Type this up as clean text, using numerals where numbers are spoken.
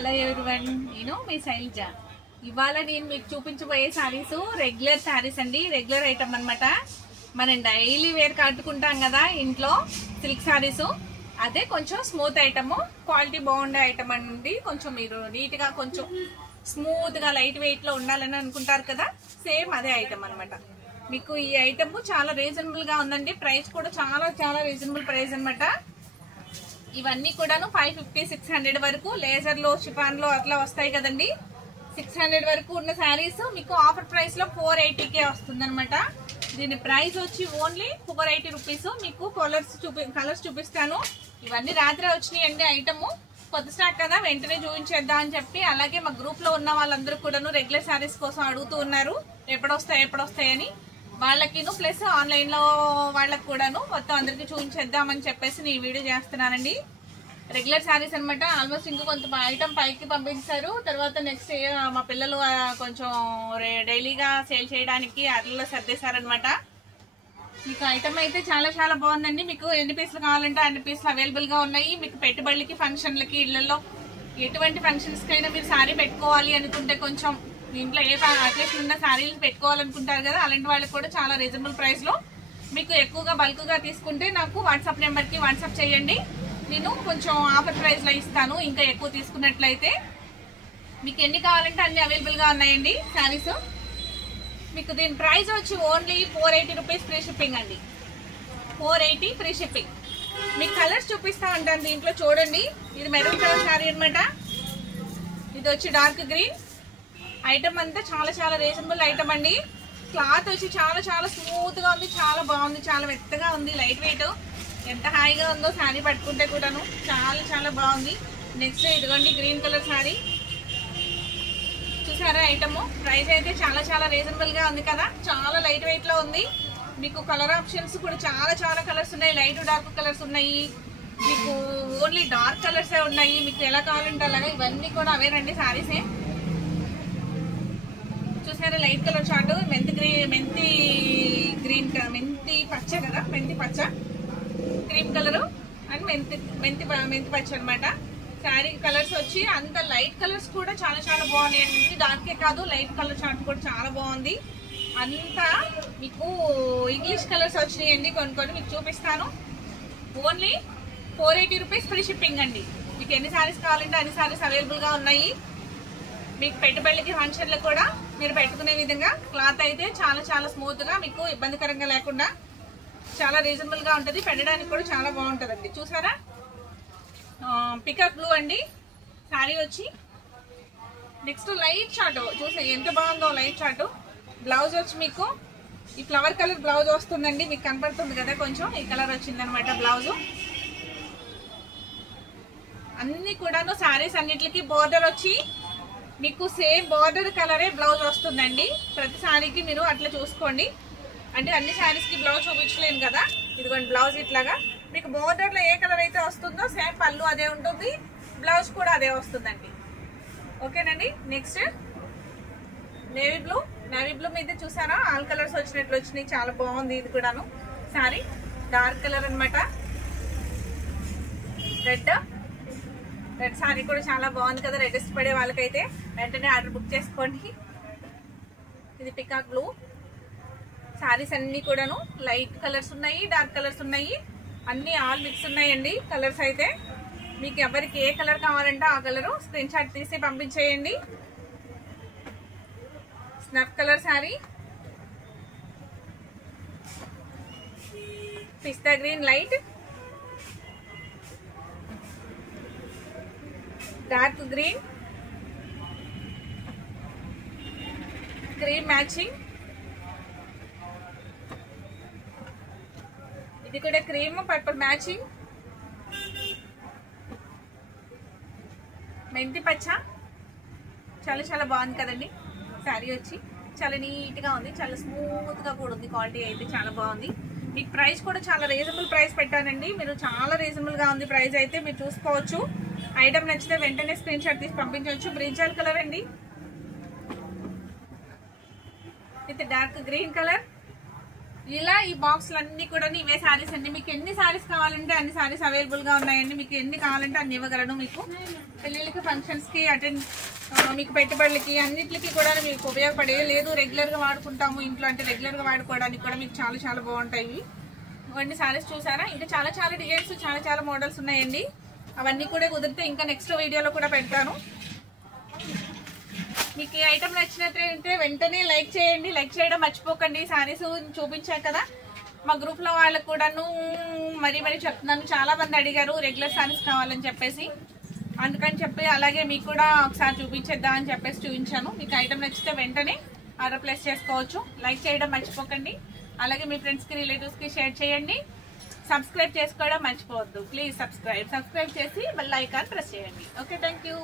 Hello everyone, నేను మీ శైలజ. ఇవాళ నేను మీకు చూపించబోయే సారీస్ రెగ్యులర్ సారీస్ అండి. రెగ్యులర్ ఐటమ్ అన్నమాట. మనం డైలీ వేర్ కట్టుకుంటాం కదా ఇంట్లో సిల్క్ సారీస్. అదే కొంచెం స్మూత్ ఐటమ్, క్వాలిటీ బాగుండే ఐటమ్ అండి. కొంచెం మీరు నీట్ గా కొంచెం స్మూత్ గా లైట్ వెయిట్ లో ఉండాలని అనుకుంటారు కదా, సేమ్ అదే ఐటమ్ అన్నమాట. మీకు ఈ ఐటమ్ చాలా రీజనబుల్ గా ఉందండి. ప్రైస్ కూడా చాలా చాలా రీజనబుల్ ప్రైస్ అన్నమాట. ఇవన్నీ కూడాను 550-600 వరకు లేజర్ లో షిఫాన్ లో అట్లా వస్తాయి కదండి. 600 వరకు ఉన్న శారీస్ మీకు ఆఫర్ ప్రైస్ లో 480కే వస్తుంది అనమాట. దీని ప్రైస్ వచ్చి ఓన్లీ 480 రూపీస్. మీకు కలర్స్ చూపిస్తాను. ఇవన్నీ రాత్రి వచ్చినాయి అండి. ఐటమ్ కొత్త స్టాక్ కదా, వెంటనే చూపించేద్దాం అని చెప్పి. అలాగే మా గ్రూప్ లో ఉన్న వాళ్ళందరూ కూడాను రెగ్యులర్ శారీస్ కోసం అడుగుతూ ఉన్నారు, ఎప్పుడొస్తాయని వాళ్ళకి, ప్లస్ ఆన్లైన్ లో వాళ్ళకి కూడాను మొత్తం అందరికి చూపించేద్దామని చెప్పేసి నేను వీడియో చేస్తున్నానండి. రెగ్యులర్ శారీస్ అనమాట. ఆల్మోస్ట్ ఇంకా కొంత ఐటమ్ పైకి పంపించారు. తర్వాత నెక్స్ట్ మా పిల్లలు కొంచెం డైలీగా సేల్ చేయడానికి అట్లలో సర్దేశారనమాట. మీకు ఐటమ్ అయితే చాలా చాలా బాగుందండి. మీకు ఎన్ని పీసులు కావాలంటే అన్ని పీసులు అవైలబుల్ గా ఉన్నాయి. మీకు పెట్టుబడులకి, ఫంక్షన్లకి, ఇళ్లలో ఎటువంటి ఫంక్షన్స్ కైనా మీరు శారీ పెట్టుకోవాలి అనుకుంటే, కొంచెం మీ ఇంట్లో ఏ అకేషన్ ఉన్న శారీలు పెట్టుకోవాలనుకుంటారు కదా, అలాంటి వాళ్ళకి కూడా చాలా రీజనబుల్ ప్రైస్ లో మీకు ఎక్కువగా బల్క్ గా తీసుకుంటే నాకు వాట్సాప్ నెంబర్ కి వాట్సాప్ చేయండి. నేను కొంచెం ఆఫర్ ప్రైస్ లో ఇస్తాను. ఇంకా ఎక్కువ తీసుకున్నట్లయితే మీకు ఎన్ని కావాలంటే అన్ని అవైలబుల్ గా ఉన్నాయండి శారీస్. మీకు దీని ప్రైస్ వచ్చి ఓన్లీ 480 రూపీస్ ఫ్రీ షిప్పింగ్ అండి. 480 ఫ్రీ షిప్పింగ్. మీకు కలర్స్ చూపిస్తా ఉంటాను. దీంట్లో చూడండి, ఇది మెరూన్ కలర్ శారీ అనమాట. ఇది వచ్చి డార్క్ గ్రీన్. ఐటమ్ అంతా చాలా చాలా రీజనబుల్ ఐటమ్ అండి. క్లాత్ వచ్చి చాలా చాలా స్మూత్ గా ఉంది, చాలా బాగుంది, చాలా మెత్తగా ఉంది, లైట్ వెయిట్. ఎంత హాయిగా ఉందో శారీ పట్టుకుంటే కూడాను, చాలా చాలా బాగుంది. నెక్స్ట్ ఇదిగోండి గ్రీన్ కలర్ శారీ. చూసారా ఐటమ్? ప్రైస్ అయితే చాలా చాలా రీజనబుల్ గా ఉంది కదా, చాలా లైట్ వెయిట్ లో ఉంది. మీకు కలర్ ఆప్షన్స్ కూడా చాలా చాలా కలర్స్ ఉన్నాయి. లైట్ డార్క్ కలర్స్ ఉన్నాయి, మీకు ఓన్లీ డార్క్ కలర్స్ ఉన్నాయి. మీకు ఎలా కావాలంటే అలాగా. ఇవన్నీ కూడా అవేనండి శారీసే. చూసారా లైట్ కలర్ షార్ట్, మెంతి పచ్చ కదా, మెంతి పచ్చ, క్రీమ్ కలర్ అండ్ మెంతి పచ్చ అనమాట. శారీ కలర్స్ వచ్చి అంత లైట్ కలర్స్ కూడా చాలా చాలా బాగున్నాయి అండి. డార్కే కాదు, లైట్ కలర్ షార్ట్ కూడా చాలా బాగుంది. అంతా మీకు ఇంగ్లీష్ కలర్స్ వచ్చినాయండి. కొన్ని మీకు చూపిస్తాను. ఓన్లీ 480 రూపీస్ ఫ్రీ షిప్పింగ్ అండి. మీకు ఎన్ని శారీస్ కావాలంటే అన్ని శారీస్ అవైలబుల్ గా ఉన్నాయి. మీకు పెట్టుబడులకి, ఫంక్షన్లకు కూడా మీరు పెట్టుకునే విధంగా క్లాత్ అయితే చాలా చాలా స్మూత్ గా, మీకు ఇబ్బందికరంగా లేకుండా చాలా రీజనబుల్ గా ఉంటుంది. పెట్టడానికి కూడా చాలా బాగుంటుందండి. చూసారా పికాక్ బ్లూ అండి శారీ వచ్చి. నెక్స్ట్ లైట్ షార్ట్, చూసా ఎంత బాగుందో లైట్ షార్ట్. బ్లౌజ్ వచ్చి మీకు ఈ ఫ్లవర్ కలర్ బ్లౌజ్ వస్తుందండి. మీకు కనపడుతుంది కదా, కొంచెం ఈ కలర్ వచ్చింది అనమాట బ్లౌజ్. అన్ని కూడాను శారీస్ అన్నిటికి బోర్డర్ వచ్చి మీకు సేమ్ బోర్డర్ కలరే బ్లౌజ్ వస్తుందండి. ప్రతి శారీకి మీరు అట్లా చూసుకోండి. అంటే అన్ని శారీస్ కి బ్లౌజ్ చూపించలేను కదా. ఇదిగోండి బ్లౌజ్ ఇట్లాగా మీకు బోర్డర్ లో ఏ కలర్ అయితే వస్తుందో సేమ్ పళ్ళు అదే ఉంటుంది, బ్లౌజ్ కూడా అదే వస్తుందండి. ఓకేనండి. నెక్స్ట్ నేవీ బ్లూ మీద చూసారా ఆల్ కలర్స్ వచ్చినట్లు వచ్చినాయి. చాలా బాగుంది ఇది కూడాను శారీ. డార్క్ కలర్ అనమాట. రెడ్ శారీ కూడా చాలా బాగుంది కదా. రెడ్ ఇష్టపడే వాళ్ళకైతే వెంటనే ఆర్డర్ బుక్ చేసుకోండి. ఇది పికాక్ బ్లూ. శారీస్ అన్ని కూడాను లైట్ కలర్స్ ఉన్నాయి, డార్క్ కలర్స్ ఉన్నాయి, అన్ని ఆల్ మిక్స్ ఉన్నాయండి కలర్స్ అయితే. మీకు ఎవరికి ఏ కలర్ కావాలంటే ఆ కలరు స్క్రీన్ షాట్ తీసి పంపించేయండి. Snuff colour sari, pista green light, dark green, cream matching, ఇది కూడా క్రీమ్ పర్పుల్ మ్యాచింగ్, మెంతి పచ్చ. చాలా చాలా బాగుంది కదండి శారీ వచ్చి. చాలా నీట్ గా ఉంది, చాలా స్మూత్ గా కూడా ఉంది. క్వాలిటీ అయితే చాలా బాగుంది. మీకు ప్రైస్ కూడా చాలా రీజనబుల్ ప్రైస్ పెట్టానండి. మీరు చాలా రీజనబుల్ గా ఉంది ప్రైస్ అయితే, మీరు చూసుకోవచ్చు. ఐటమ్ నచ్చితే వెంటనే స్క్రీన్ షాట్ తీసి పంపించవచ్చు. బ్రింజాల్ కలర్ అండి విత్ డార్క్ గ్రీన్ కలర్. ఇలా ఈ బాక్స్లు అన్ని కూడా ఇవే శారీస్ అండి. మీకు ఎన్ని శారీస్ కావాలంటే అన్ని శారీస్ అవైలబుల్ గా ఉన్నాయండి. మీకు ఎన్ని కావాలంటే అన్ని ఇవ్వగలను. మీకు పెళ్లిళ్ళకి, ఫంక్షన్స్ కి, మీకు పెట్టుబడులకి అన్నిటికి కూడా మీకు ఉపయోగపడే. లేదు రెగ్యులర్ గా వాడుకుంటాము ఇంట్లో అంటే రెగ్యులర్ గా వాడుకోవడానికి కూడా మీకు చాలా చాలా బాగుంటాయి. ఇవన్నీ శారీస్ చూసారా? ఇంకా చాలా చాలా డిజైన్స్, చాలా చాలా మోడల్స్ ఉన్నాయండి. అవన్నీ కూడా కుదిరితే ఇంకా నెక్స్ట్ వీడియోలో కూడా పెడతాను. మీకు ఈ ఐటమ్ నచ్చినట్లయితే వెంటనే లైక్ చేయండి. లైక్ చేయడం మర్చిపోకండి. శారీస్ చూపించాను కదా మా గ్రూప్ లో వాళ్ళకు కూడాను మరీ చెప్తున్నాను. చాలా మంది అడిగారు రెగ్యులర్ శారీస్ కావాలని చెప్పేసి, అందుకని చెప్పి అలాగే మీకు కూడా ఒకసారి చూపించేద్దాం అని చెప్పేసి చూపించాను. మీకు ఐటమ్ నచ్చితే వెంటనే ఆర్డర్ ప్లేస్ చేసుకోవచ్చు. లైక్ చేయడం మర్చిపోకండి. అలాగే మీ ఫ్రెండ్స్ కి, రిలేటివ్స్ కి షేర్ చేయండి. సబ్స్క్రైబ్ చేసుకోవడం మర్చిపోవద్దు. ప్లీజ్ సబ్స్క్రైబ్ చేసి బెల్ ఐకాన్ ప్రెస్ చేయండి. Okay, thank you.